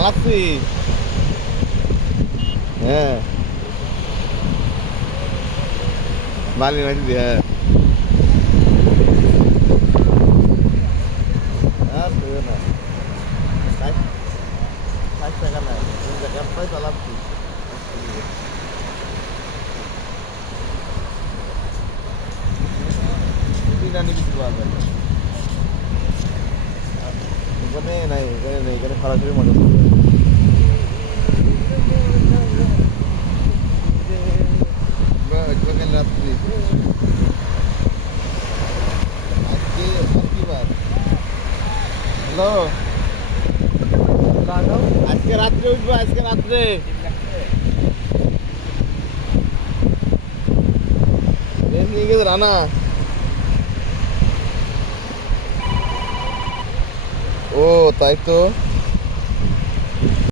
চালাচ্ছি হ্যাঁ। বালি মাটি দিয়ে হ্যাঁ। আর দেবে যায় না এখানে নাই এখানে এখানে সরাসরি মোটর রাত্রি। আজকে বার হ্যালো? আজকে রাত্রে উঠবো আজকে রাত্রে। নিয়ে গেছে রানা। ও তাই তো।